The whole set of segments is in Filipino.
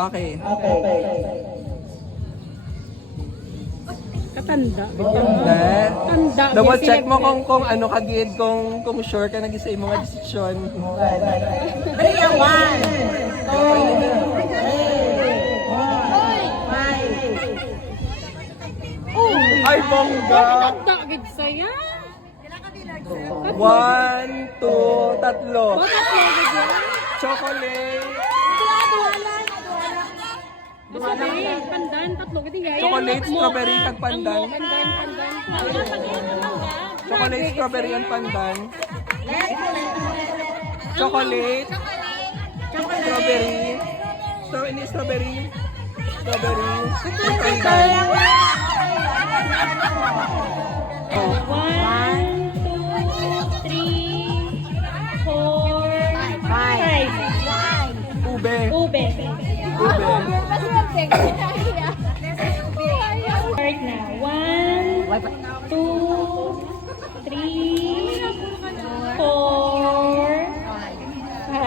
Okay. Katanda. Tanda. Double check mo kung ano kagid, kung sure ka nag-isa yung mga desisyon. Maria, 1. Ay, bongga! Katanda, gid saya. 1, 2, tatlo. Chocolate. Pandan, tatlo gid yaya. Chocolate, strawberry, kag pandan. Pandan. Chocolate, strawberry, and pandan. Chocolate. Strawberry. Ini strawberry. Strawberry. And pandan. Oh. 1, 2, 3, 4, 5. Ube. Ube. Ube. Start na. 1, 2, 3, 4, 5.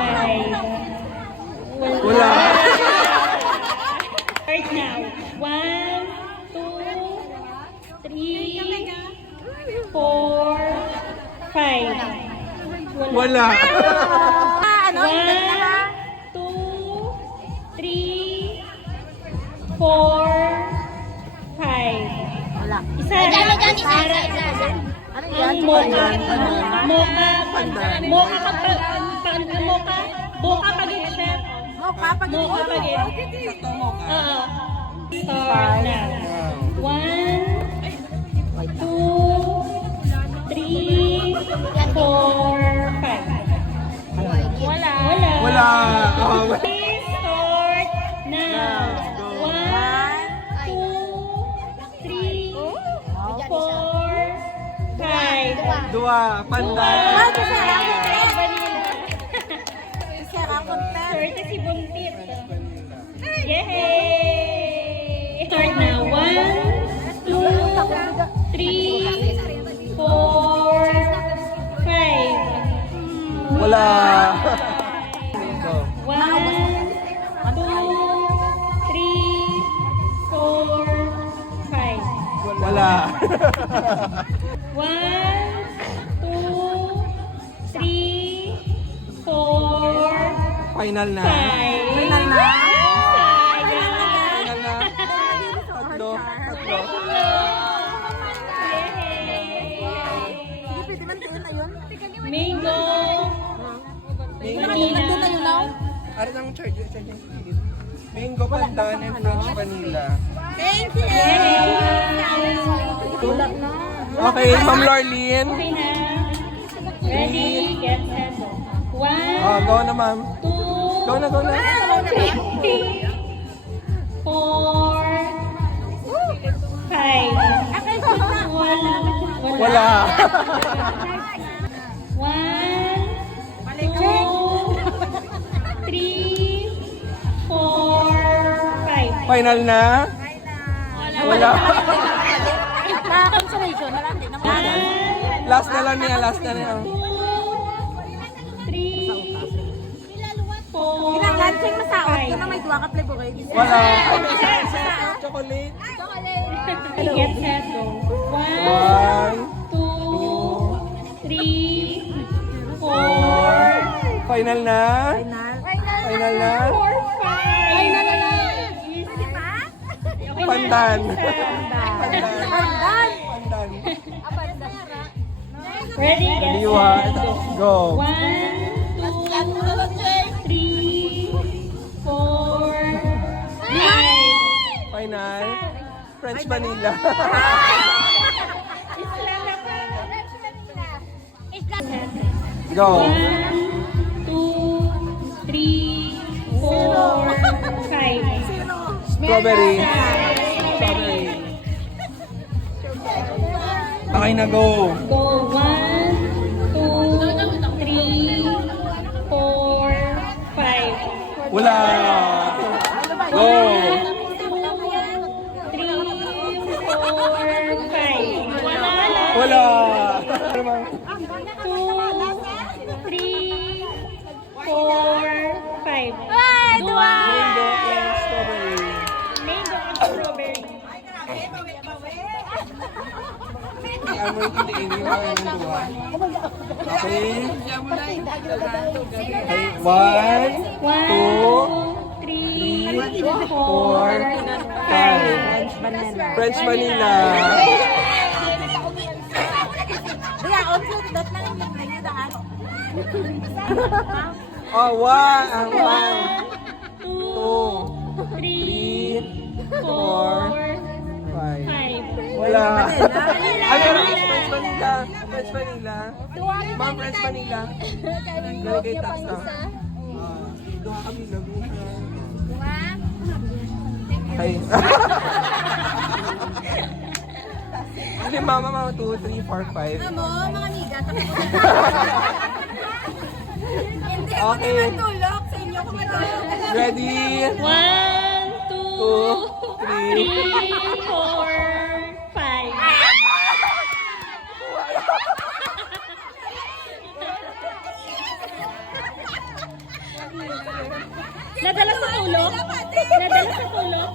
Wala. Start now. 1, 2, 3, 4, 5. Wala. 1, 2, 3, 4, 5. Wala. Isa. Ang mocha. Mocha pag-i-chef. Mocha, Mocha pag-i. Start na. 1, 2, 3, 4, 5. Wala. Wala. Oh, Please start now. 1, 2, 3, 4, 5. Dua. Pandan. Sorry, si Buntit. Yay! Start na. 1, 2, 3, 4, 5. Wala. 1, 2, 3, 4, 5. Wala. 1, 2, 3, 4, Final na. 5. Final na. Sayang. Tatlo. Mango. Vanilla. Ano nang charging speed? Mango, pandan, and French vanilla. Thank you! Okay, Ma'am Lorlene. Okay na. Ready, get set, go. 1, Oh, go na, ma'am. 2, Go na. 3, 4, 5. Wala. 1, 2, 3, 4, 5. Final na? Wala. Consolation na lang din naman. Last na lang niya, last na niya. 2, 3, 4, Kinang-lansing masaot ko na may duwa ka flavor kayo. Wala. Chocolate. Get set, go. 1, 2, 3, 4, final na? Final. Final na? 4, 5. Ay, Pandan. Pandan. Pandan. Ready, get Ready, set, go. 1, 2, 3, 4, 5. Final. French vanilla. Go. 1, 2, 3, 4, 5. Strawberry. Strawberry. Okay na, go. Go. 1, 2, 3, 4, 5. Wala. Go. 1, 2, 3, 4, 5. Wala. 2, 3, 4, 5. Ay, duwa! Mango and amoy hindi ini mga ng duwa. Okay. Okay. 1, 2, 3, 4, 5. French vanilla. Kaya, also, dot na lang yung menu daan. Oh, 1, 2, 3, 4, 5. Wala. Ayun, French vanilla. French vanilla. Ma'am, French vanilla. Lalagay taas na. Doon kami laguhan. Ay. Hindi, mama, 2, 3, 4, 5. Mo, mga amiga, hindi Okay. tulog sa inyo kung matulog. Ready? 1, 2, 3, 4, 5. Nadala sa tulog? Nadala sa tulog?